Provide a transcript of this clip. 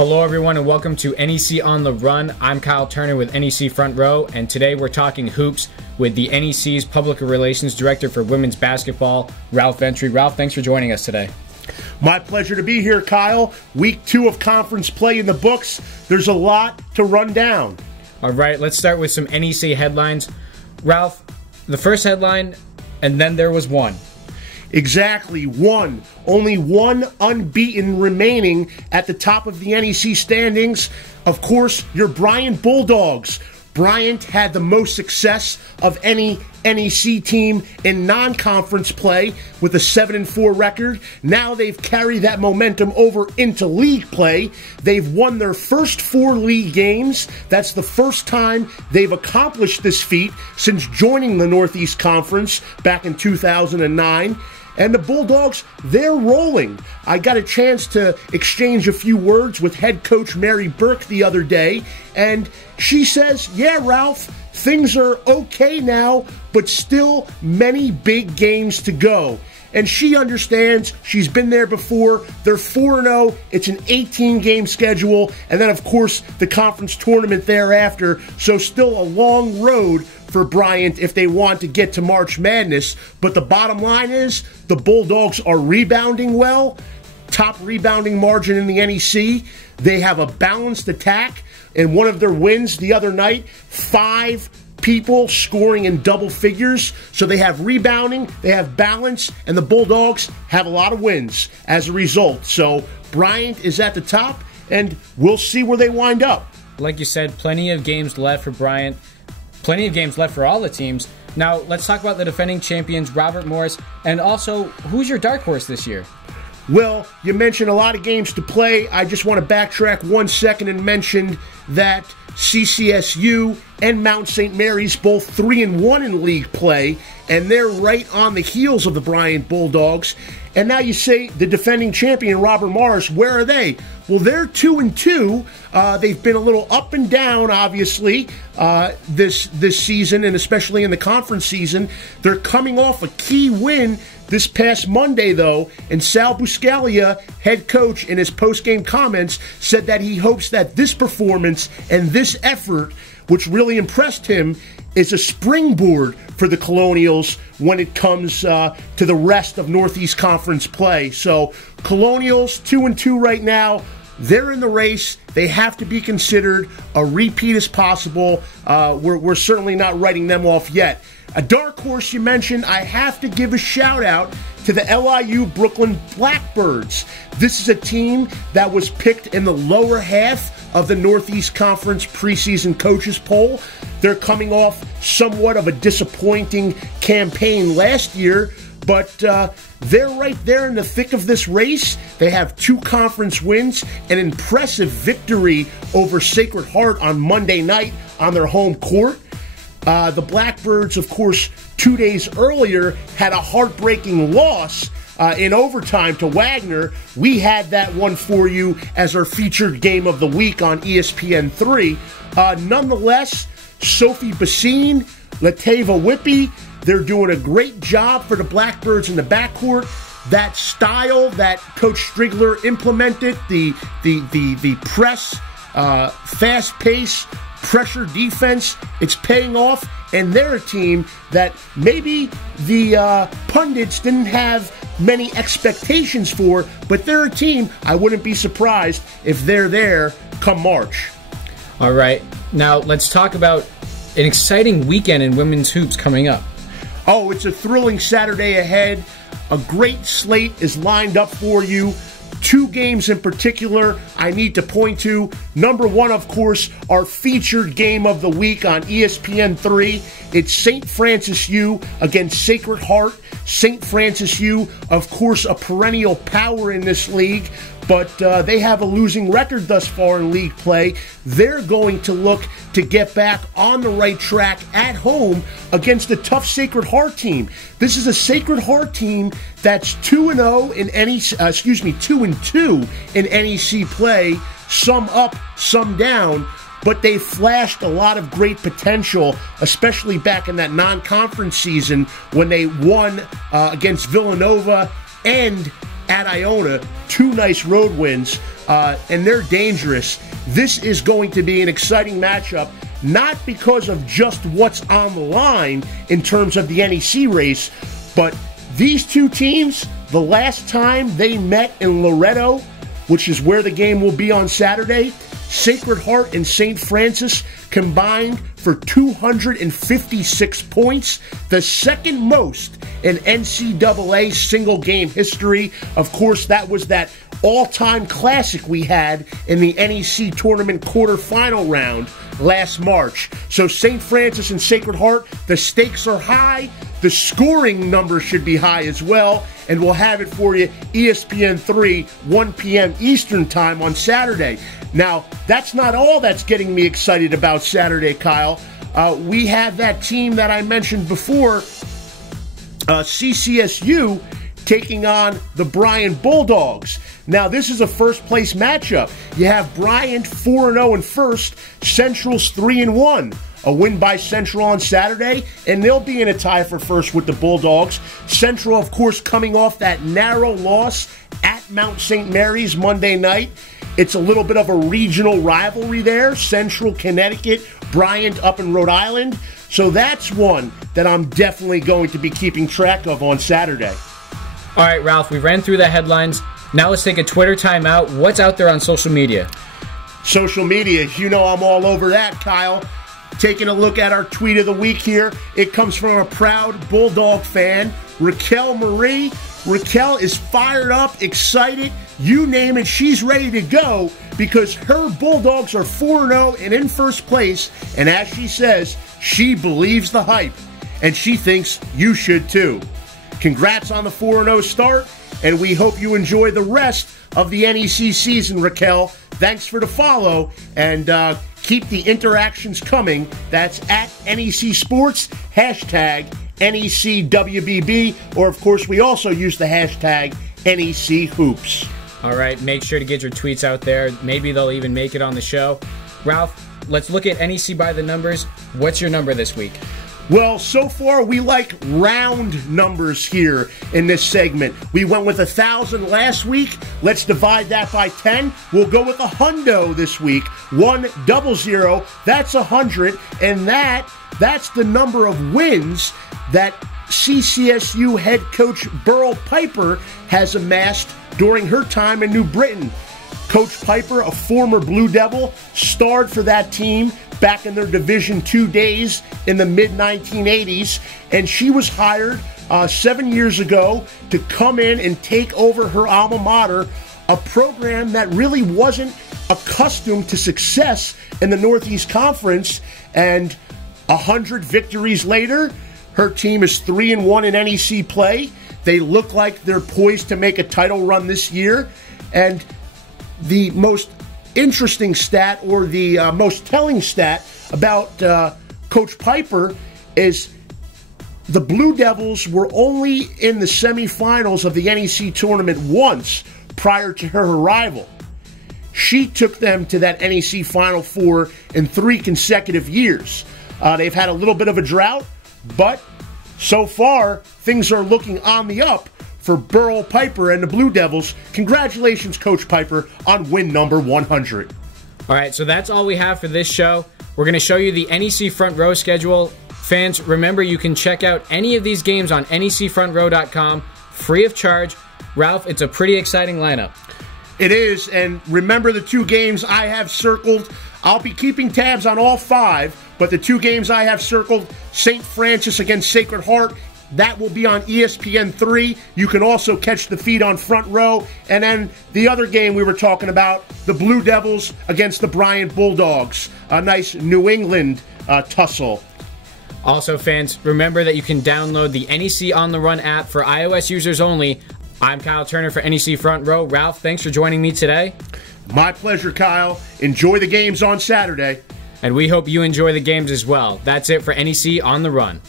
Hello everyone and welcome to NEC On The Run. I'm Kyle Turner with NEC Front Row, and today we're talking hoops with the NEC's Public Relations Director for Women's Basketball, Ralph Ventry. Ralph, thanks for joining us today. My pleasure to be here, Kyle. Week 2 of conference play in the books. There's a lot to run down. All right, let's start with some NEC headlines. Ralph, the first headline, and then there was one. Exactly, one. Only one unbeaten remaining at the top of the NEC standings. Of course, your Bryant Bulldogs. Bryant had the most success of any NEC team in non-conference play with a 7-4 record. Now they've carried that momentum over into league play. They've won their first 4 league games. That's the first time they've accomplished this feat since joining the Northeast Conference back in 2009. And the Bulldogs, they're rolling. I got a chance to exchange a few words with head coach Mary Burke the other day, and she says, yeah, Ralph, things are okay now, but still many big games to go. And she understands. She's been there before. They're 4-0. It's an 18-game schedule. And then, of course, the conference tournament thereafter. So still a long road for Bryant if they want to get to March Madness. But the bottom line is the Bulldogs are rebounding well. Top rebounding margin in the NEC. They have a balanced attack. In one of their wins the other night, 5 people scoring in double figures. So they have rebounding, they have balance, and the Bulldogs have a lot of wins as a result. So Bryant is at the top, and we'll see where they wind up. Like you said, plenty of games left for Bryant. Plenty of games left for all the teams. Now, let's talk about the defending champions, Robert Morris, and also, who's your dark horse this year? Well, you mentioned a lot of games to play. I just want to backtrack 1 second and mention that CCSU and Mount St. Mary's both 3-1 in league play, and they're right on the heels of the Bryant Bulldogs. And now you say the defending champion, Robert Morris, where are they? Well, they're 2-2. They've been a little up and down, obviously, this season, and especially in the conference season. They're coming off a key win this past Monday, though, and Sal Buscaglia, head coach, in his post-game comments, said that he hopes that this performance and this effort, which really impressed him, is a springboard for the Colonials when it comes to the rest of Northeast Conference play. So, Colonials, 2-2 right now. They're in the race. They have to be considered. A repeat is possible. We're certainly not writing them off yet. A dark horse you mentioned, I have to give a shout out to the LIU Brooklyn Blackbirds. This is a team that was picked in the lower half of the Northeast Conference preseason coaches poll. They're coming off somewhat of a disappointing campaign last year, but they're right there in the thick of this race. They have 2 conference wins, an impressive victory over Sacred Heart on Monday night on their home court. The Blackbirds, of course, 2 days earlier had a heartbreaking loss in overtime to Wagner. We had that one for you as our featured game of the week on ESPN3. Nonetheless, Sophie Bassine, Latava Whippy, they're doing a great job for the Blackbirds in the backcourt. That style that Coach Strigler implemented, the press, fast pace, pressure defense, it's paying off, and they're a team that maybe the pundits didn't have many expectations for, but they're a team I wouldn't be surprised if they're there come March. All right, now let's talk about an exciting weekend in women's hoops coming up. Oh, it's a thrilling Saturday ahead. A great slate is lined up for you. 2 games in particular I need to point to. Number 1, of course, our featured game of the week on ESPN3. It's St. Francis U against Sacred Heart. St. Francis U, of course, a perennial power in this league, but they have a losing record thus far in league play. They're going to look to get back on the right track at home against a tough Sacred Heart team. This is a Sacred Heart team that's 2-0 in NEC, 2-2 in NEC play, some up, some down. But they flashed a lot of great potential, especially back in that non-conference season when they won against Villanova and at Iona. 2 nice road wins, and they're dangerous. This is going to be an exciting matchup, not because of just what's on the line in terms of the NEC race, but these two teams, the last time they met in Loretto, which is where the game will be on Saturday, Sacred Heart and St. Francis combined for 256 points, the second most in NCAA single-game history. Of course, that was that all-time classic we had in the NEC tournament quarterfinal round last March. So St. Francis and Sacred Heart, the stakes are high. The scoring number should be high as well, and we'll have it for you ESPN3, 1 p.m. Eastern Time on Saturday. Now, that's not all that's getting me excited about Saturday, Kyle. We have that team that I mentioned before, CCSU, taking on the Bryant Bulldogs. Now, this is a first-place matchup. You have Bryant 4-0 in first, Central's 3-1. A win by Central on Saturday, and they'll be in a tie for first with the Bulldogs. Central, of course, coming off that narrow loss at Mount St. Mary's Monday night. It's a little bit of a regional rivalry there. Central, Connecticut, Bryant up in Rhode Island. So that's one that I'm definitely going to be keeping track of on Saturday. All right, Ralph, we ran through the headlines. Now let's take a Twitter timeout. What's out there on social media? Social media, you know I'm all over that, Kyle. Taking a look at our tweet of the week here. It comes from a proud Bulldog fan, Raquel Marie. Raquel is fired up, excited, you name it, she's ready to go because her Bulldogs are 4-0 and in first place. And as she says, she believes the hype, and she thinks you should too. Congrats on the 4-0 start, and we hope you enjoy the rest of the NEC season, Raquel. Thanks for the follow, and keep the interactions coming. That's at NEC Sports, hashtag NECWBB, or of course we also use the hashtag NEC Hoops. All right, make sure to get your tweets out there. Maybe they'll even make it on the show. Ralph, let's look at NEC by the numbers. What's your number this week? Well, so far we like round numbers here in this segment. We went with 1,000 last week. Let's divide that by 10. We'll go with a hundo this week. 100, that's 100, and that's the number of wins that CCSU head coach Burl Piper has amassed during her time in New Britain. Coach Piper, a former Blue Devil, starred for that team back in their Division II days in the mid-1980s, and she was hired 7 years ago to come in and take over her alma mater, a program that really wasn't accustomed to success in the Northeast Conference. And 100 victories later, her team is 3-1 in NEC play. They look like they're poised to make a title run this year. And the most interesting stat, or the most telling stat about Coach Piper, is the Blue Devils were only in the semifinals of the NEC tournament once prior to her arrival. She took them to that NEC Final Four in 3 consecutive years. They've had a little bit of a drought, but so far things are looking on the up for Burl Piper and the Blue Devils. Congratulations, Coach Piper, on win number 100. All right, so that's all we have for this show. We're going to show you the NEC Front Row schedule. Fans, remember you can check out any of these games on necfrontrow.com, free of charge. Ralph, it's a pretty exciting lineup. It is, and remember the 2 games I have circled. I'll be keeping tabs on all 5, but the 2 games I have circled, St. Francis against Sacred Heart, that will be on ESPN3. You can also catch the feed on Front Row. And then the other game we were talking about, the Blue Devils against the Bryant Bulldogs. A nice New England tussle. Also, fans, remember that you can download the NEC On The Run app for iOS users only. I'm Kyle Turner for NEC Front Row. Ralph, thanks for joining me today. My pleasure, Kyle. Enjoy the games on Saturday. And we hope you enjoy the games as well. That's it for NEC On The Run.